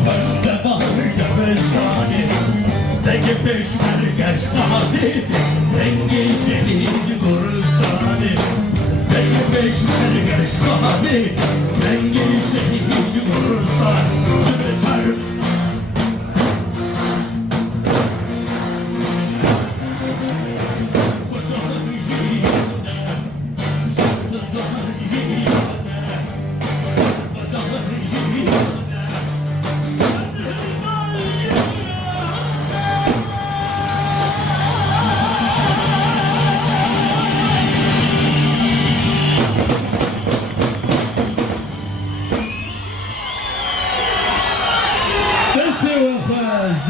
Önde var göbestani, Deki peşmergeç kadi, Dengi şehici kurustani, Deki peşmergeç kadi, Dengi şehici kurustani.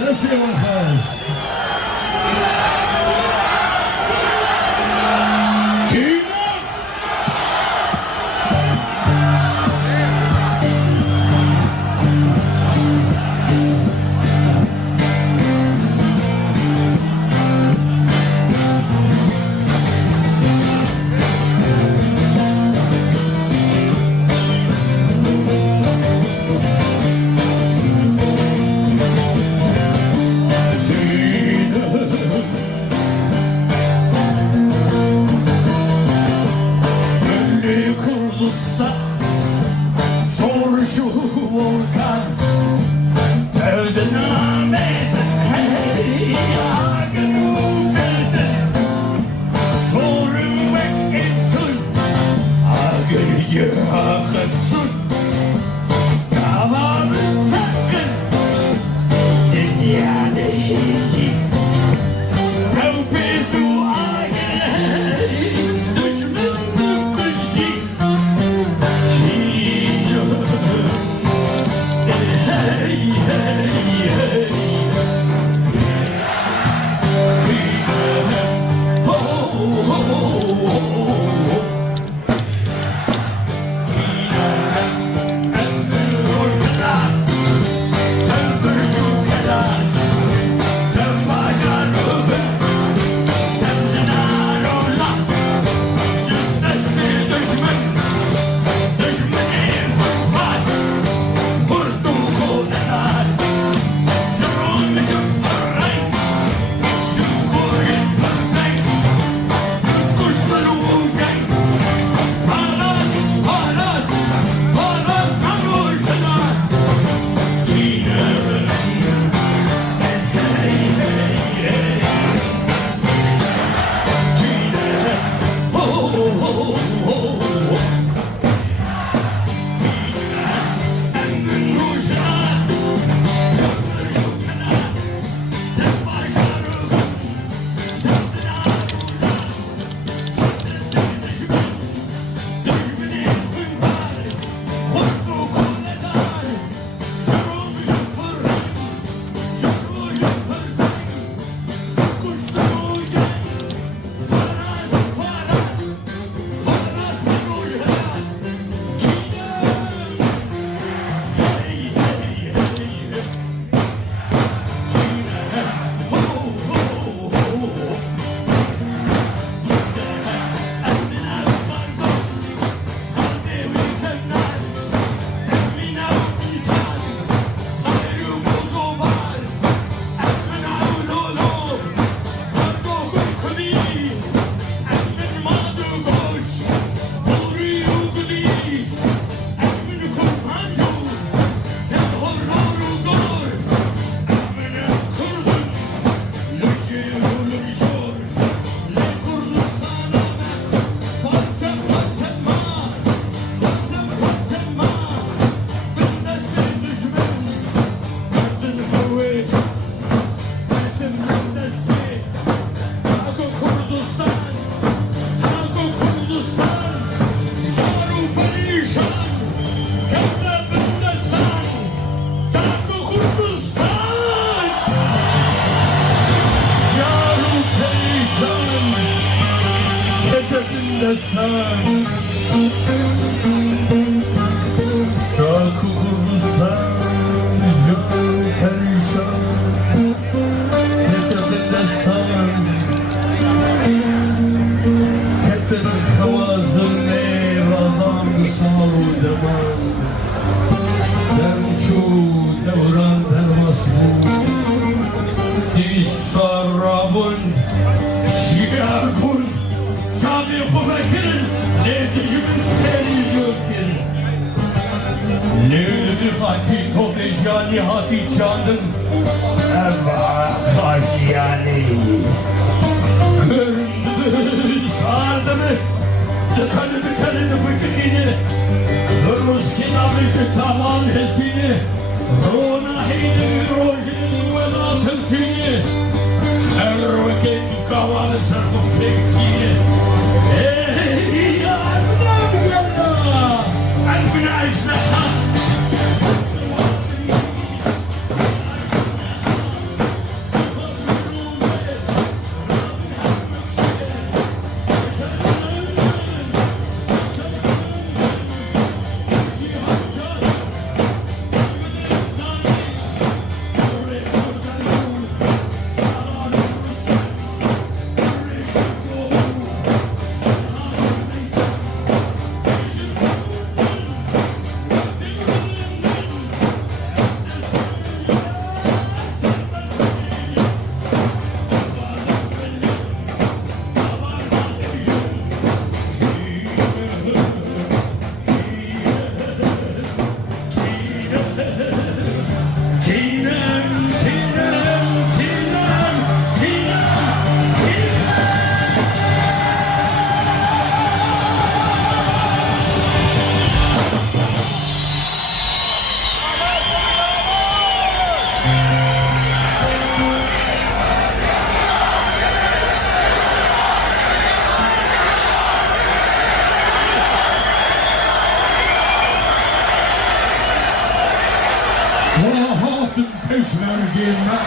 Desceu a faz. Kurulsa zor şu volkan Tevde namet hey yağını verdin Soru beklettin Ağır yağıtsın Kavanı takın Dünya değil Tevbe duayı düşmanlık kuşi خاکی تو بجانی هاتی چاندن Eva Haşiyani. Kırmızı sardı mı? Tıkanı fıtıkini Ruski nabıcı tavan hestini Rona heyni rojini ve nasıltini Ervekin kavanı sırfı pekini Ey ya Rabbim ya Albina işleha Rahatın peşmergine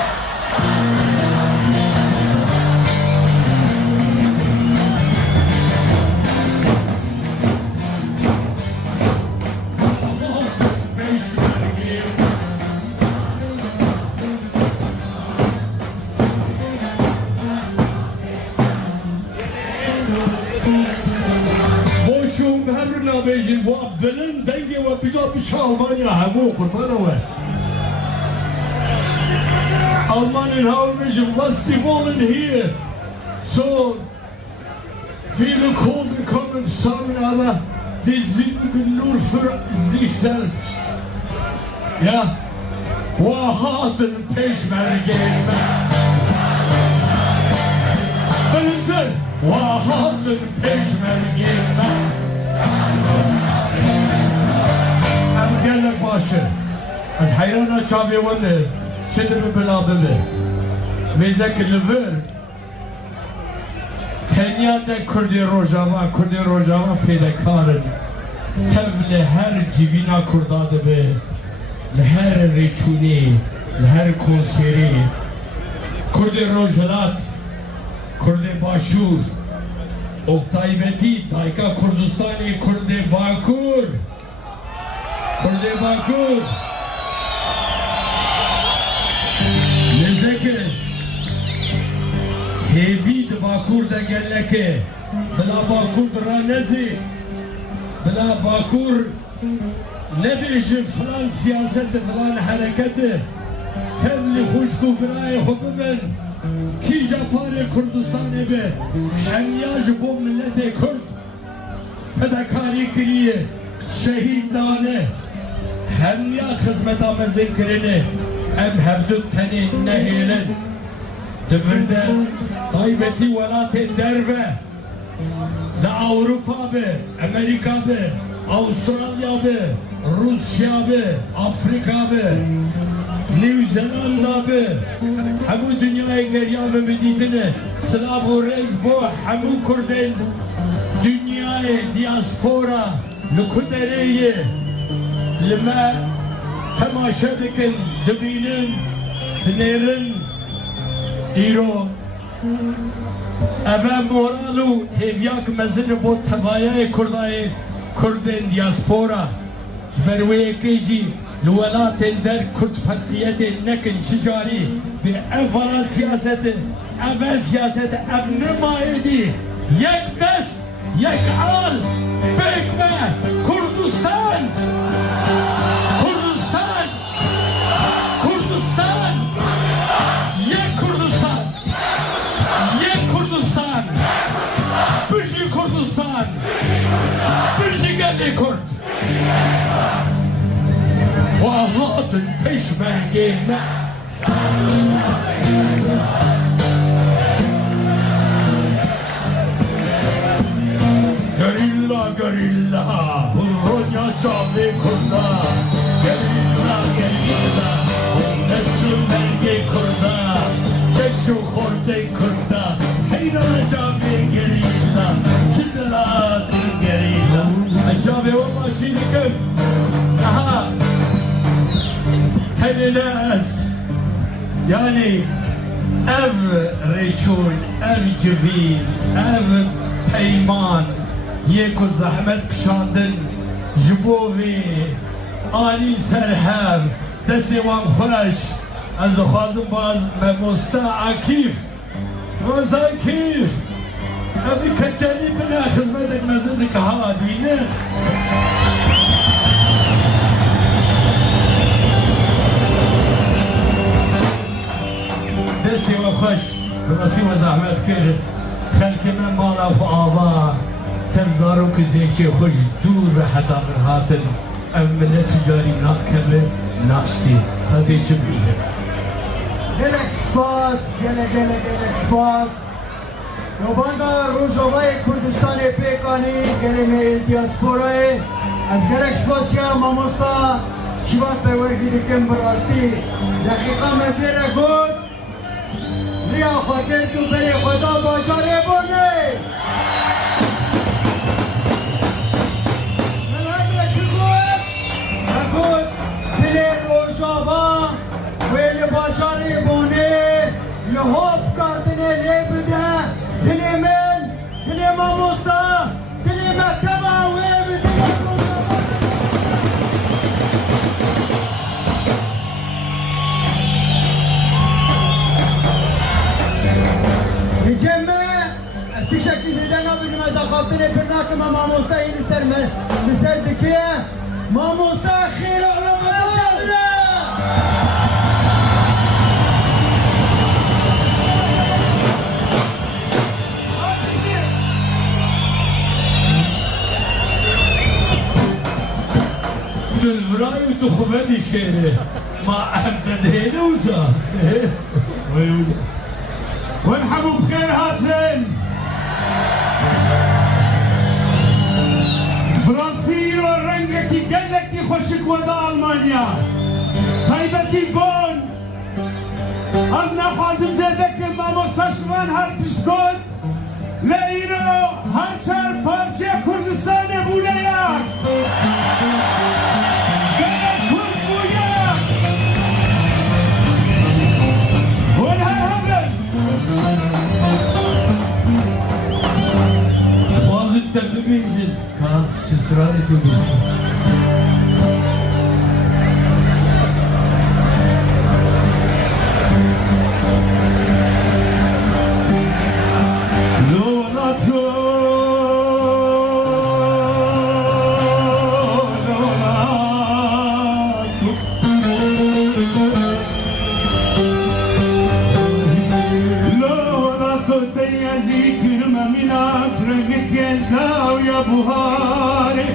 Boşum her nabejin bu abdülün denge ve bir daha bir şey Almanya hemu kurban var. Almanen Haubischen, was die wollen hier. So viele Kurden kommen zusammen, aber die sind nur für sich selbst. Ja, Wahaten Peşmergen. Bitte, Wahaten Peşmergen. Am gelir başı. Az hayrana çaviyanı. Çedimi beladılı. Mezek lüvür. Tenyada Kurdi Rojava fedakarın. Tevle her civina kurdadı be. Her reçuni, her konseri. Kurdi Rojalat, Kurdi Başur. Oktaybeti, Dayka Kurdistani, Kurdi Bakur. Kurdi Bakur. Nezeke hevi Bakur da geleke Bila Bakur dranezi Bila Bakur ne beji falan siyaseti falan hareketi Tevli huşku birayı hukumen Ki Japari Kurdistan ebe Hemyaj bu millete Kurd Fedakari kiriye Şehidane Hemya hizmetamızın kirini Em hevdut teni nehilin Dıvırda Taybeti velate derve La Avrupa be, Amerika be, Avustralya be, Rusya be, Afrika be, New Zelanda be Hemu dünyaya geriya ve meditine Slavu Rezbo Hemu Kurdin Dünyaya diaspora Nukudereyi Lime Temaşa dikin Dibinin Dinerin İro Eve moralu Hevyak mezini bu tebaya Kurdayı Kurdin diaspora Jberweye keji Luvelatin der Kurd fethiyetin nekin şicari Bi evvela siyaseti Evvel siyaseti ev nümayedi Yek des Yek al Bekme Kurdistan Kurdistan Kurdistan Yek Kurdistan Yek Kurdistan Bışı Kurdistan Bışı geldi Kurd وهات البشمركي Gerilla, gerilla, Ronya Çavli kurda. Gerilla, gerilla, Nesrin belge kurda. Tek şu horte kurda. Heyran Çavli gerilla, Şidla gerilla. Çavli o maçını kır. Aha. Teneles. Yani ev reşul, ev civil, ev peyman. یکو زحمت کشاندن جبوی آنی سرهر دستی وان خورش از خوازم باز ممستا عکیف روز عکیف ابی کچلی بنا خدمتک مزدک ها دینه دستی و خوش رسی و زحمت کرد خلک من مالا و آبا تمزارو كزيشي خوش دور حتى من هاتن أمنا تجاري ناكمل ناشتي هاتي شبيه گلک سپاس گلک سپاس نوبانگا روزوای کردستان پیکانی گلک دیاسپورای از گلک سپاس یا ماموستا شیوات پروردی دکم براستی دقیقا مفیر گود ریا خاطر تو بری خدا باجاره بونه ویل باشاری بونه لحوب کردنه لی بده دلی من دلی ماموستا دلی مکتبه وی بده جمعه تشکل زدن بگیم از اخافتن برناکم ماموستا این لسر دکیه ماموستا خیلی علومه الفراي وتخبدي شيء ما أبدا هنا وزا وارحبوا بخير هاتين براسي ورنجك قالك يخشك ودا ألمانيا خيبتي بون أزنا حازم زيدك ما مستشفان هر تشكون لإيرو هر شهر بارجة كردستان بولياك تبيزن كان جسراني تبيزن buhari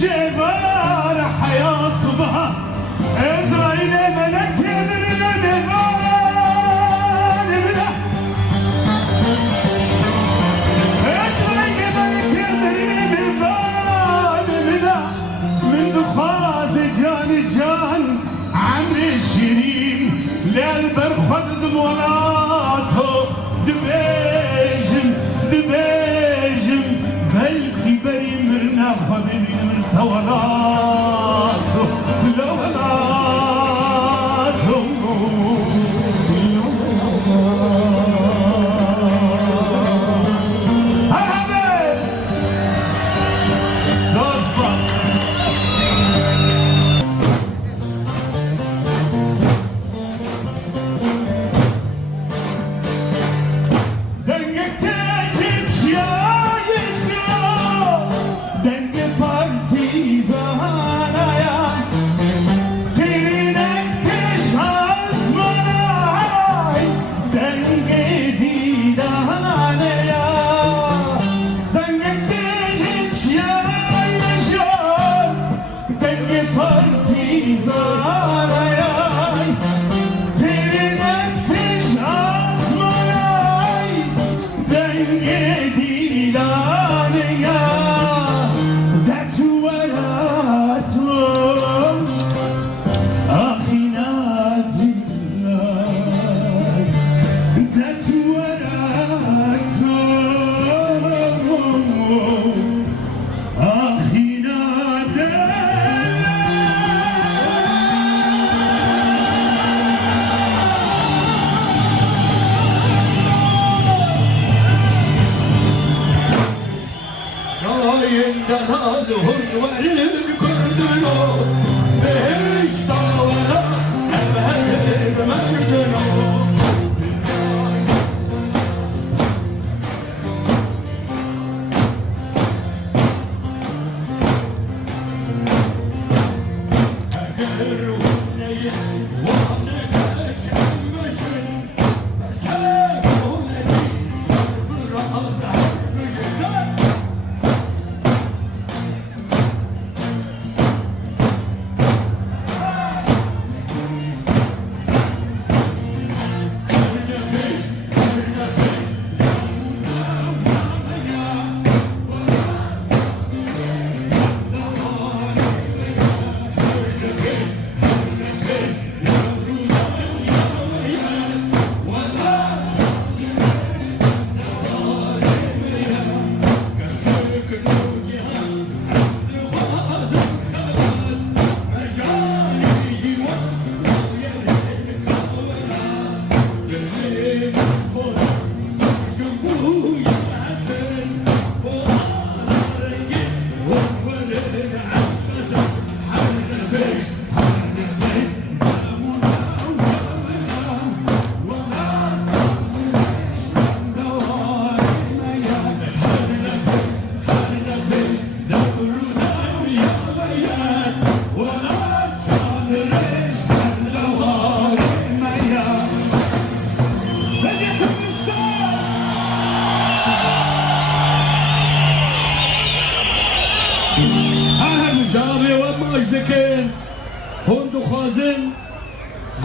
جبار حياة صبها إسرائيل ملك من النبال بلا إسرائيل ملك من النبال بلا من دخاز جان عمري الشيرين للبر خد ضماناته دبيجم بلكي بري مرنا خبيبي مرتا ولاته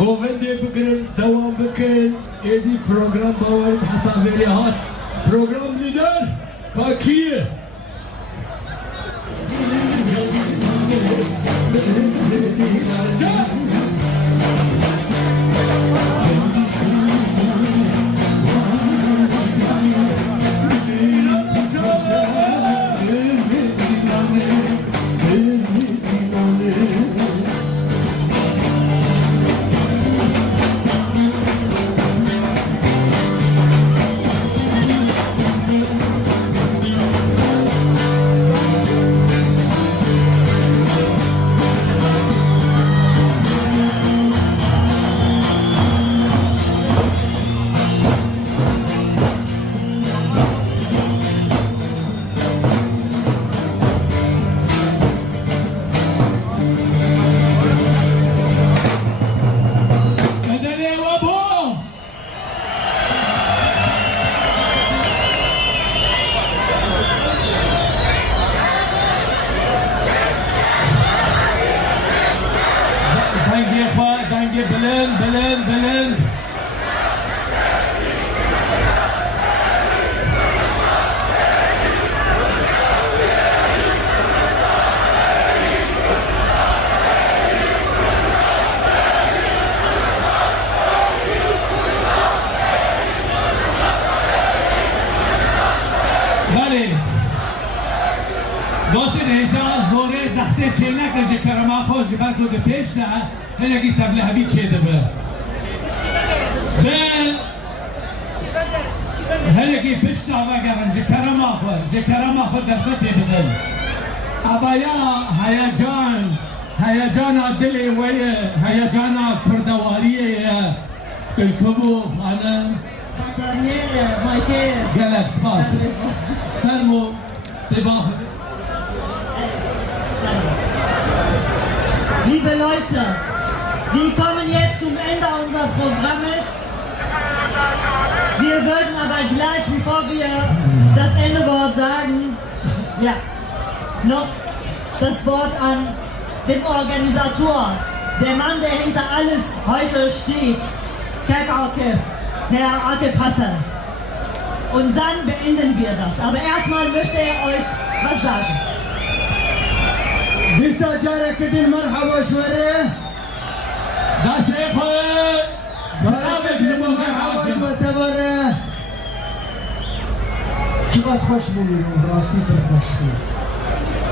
گوونده بگیرن دوام بکن ایدی پروگرام باورم حتی وری هات پروگرام لیدر کاکیه نکه جه کرما خوش جبر کو ده پیش ده هنگی تبله هبید شده به هنگی پشت آوه گرن جه کرما خود در خود بدن ابایا هیجان دلی وی هیجان کردواریه الکبو خانم گلک سپاس فرمو بباخد Liebe Leute, wir kommen jetzt zum Ende unseres Programmes. Wir würden aber gleich, bevor wir das Endewort sagen, ja, noch das Wort an den Organisator, der Mann, der hinter alles heute steht, Herr Akif Hassan. Und dann beenden wir das. Aber erstmal möchte er euch was sagen. بسا جارك دي مرحبا شوره دست خود جارك دي مرحبا متبره چقدر خوش بودیم راستی پر خوش بود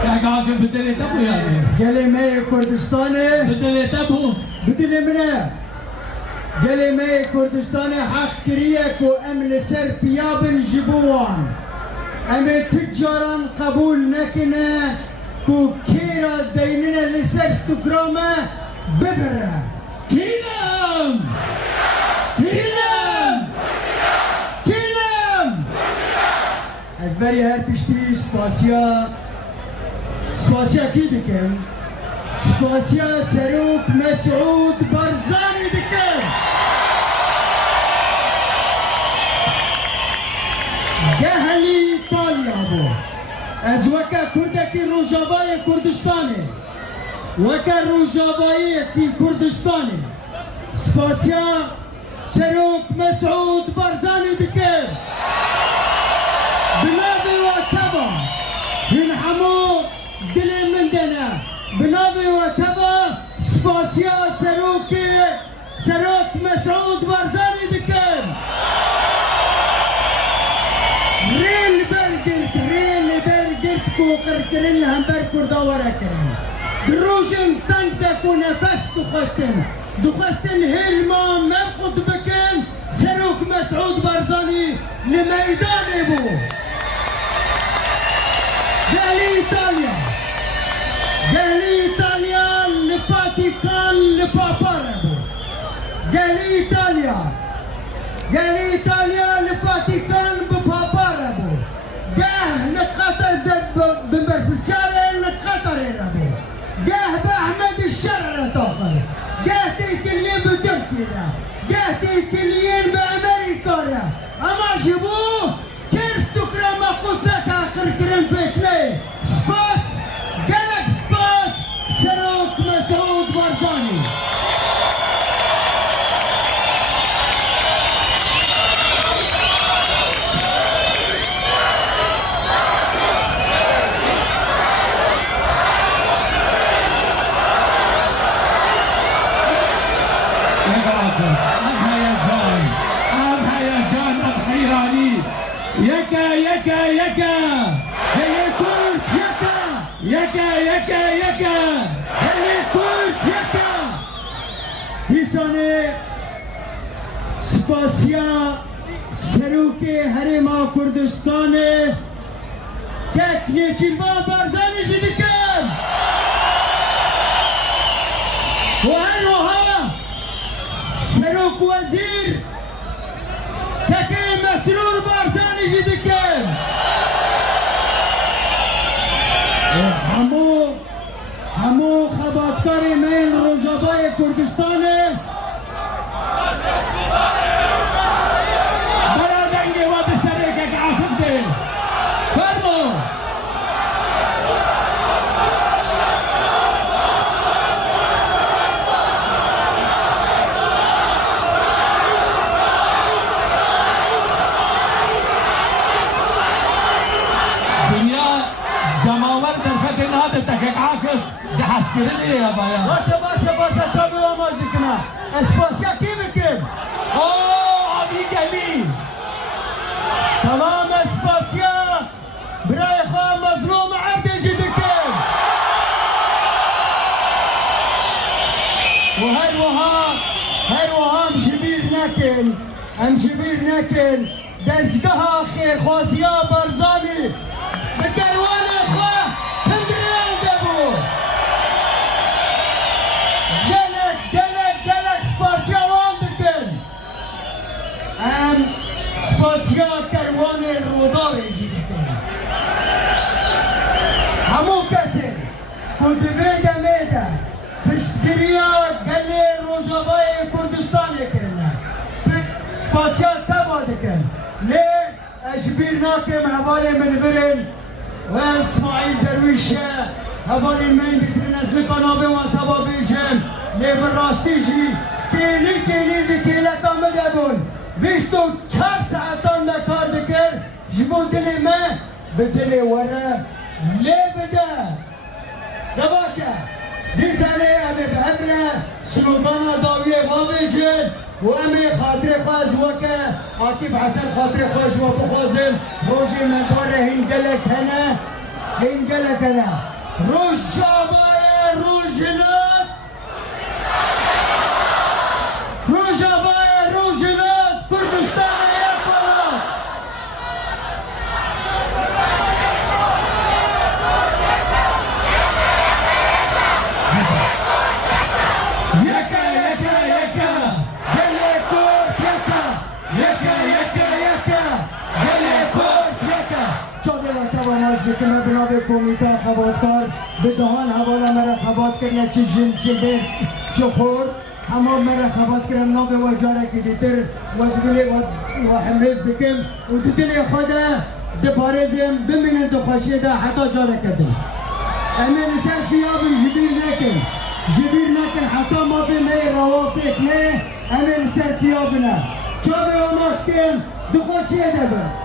اگه بدلی تبو یاری کلمه کردستانه بدلی تبو بدلی منه کلمه کردستان حق کریه کو امن سر پیابن جبوان ام تجاران قبول نکنه کو کیرا دیننا لسر استکرامه ببره کینم اکبری هر تشتی سپاسیا کی دکن سپاسیا سروک مسعود برزانی دکن گهلی ایتالیا بو از وکا کردکی روجابای کردستانه وکا روجابایی کی کردستانه سپاسیا سروک مسعود برزانی دکن بنابي وتبا ينحمو دلي من دنا بنابي وتبا سباسيا سروك مسعود برزاني دكان ريل برقرت كو قرقرين هم بركور دورا كرين دروجن تنك دكو نفس دخستن هلما مبخط بكن سروك مسعود برزاني لميدان ابو قالي ايطاليا لفاتيكان لباباربو قالي ايطاليا لفاتيكان بباباربو قاه لقطر بمرفشارة لقطر ربو قاه باحمد الشرع تاخر قاه تيكلين بتركيا قاه تيكلين بامريكا اما جيبوه كيرستوكرا ما قلت لك كركرين بيكلي سباس قالك سباس سروك مسعود برزاني يكا اللي كنت يكا هيساني سپاسیا سروکی هریما کردستانه کک نیچیلوان برزانی جدیکن و هنوها سروک وزیر کک مسرور برزانی جدیکن همو خباتکار میل روجابای کردستانه برا دنگی و بسره که عافف ده فرمو دنیا جماوت در خط نهاد تکک عاکف جحسکرنی یا بایا باشا چا بیو آماز دکنه اسپاسیا کی بکن؟ اوه آبی گلی تمام اسپاسیا برای خواه مظلوم عبدی جی دکن هروها ام جبیر نکن ام جبیر نکن دستگاه خیرخواسیا برزانی بکروان خواه تندرینده بود گلک سپاسیا وان دکن ام سپاسیا کروان روداری جی دکن همو کسی کندوی دمیده پشتگیریا گلی روژابای کردستان کرنه سپاسیا تبا دکن لی اجبیر ناکم حوالی من برن و اسماعیل درویش حوالی من بکرن از مکانابه و تبا بیجم لی براستی جی کلی دکیلک آمده بون 24 ساعتان مکار دکر جبو دلی من به دلی وره لی بده دباشه دیسانه امی بهمره سلطان داویه بابیجن و امی خاطر خواهز وکه عاقب حسن خاطر خواهز و بخوازم روژی منطور هنگلک هنه روش شابای روژنات کردستان یک بالا که من بنابه کمیته خباتکار به دهان حوالا مرا خبات کرنه چه جن چه بیر چه خور همه مرا خبات کرنه نابه و جاره که دیتر و دلی و حمز دکم و دلی خود دپارزم بمینن تو خوشیه ده حتی جاره کدن امین سر پیاب جبیر نکن حتی ما به می روافق نه امین سر پیاب نه چه به اماش کن دو خوشیه ده بر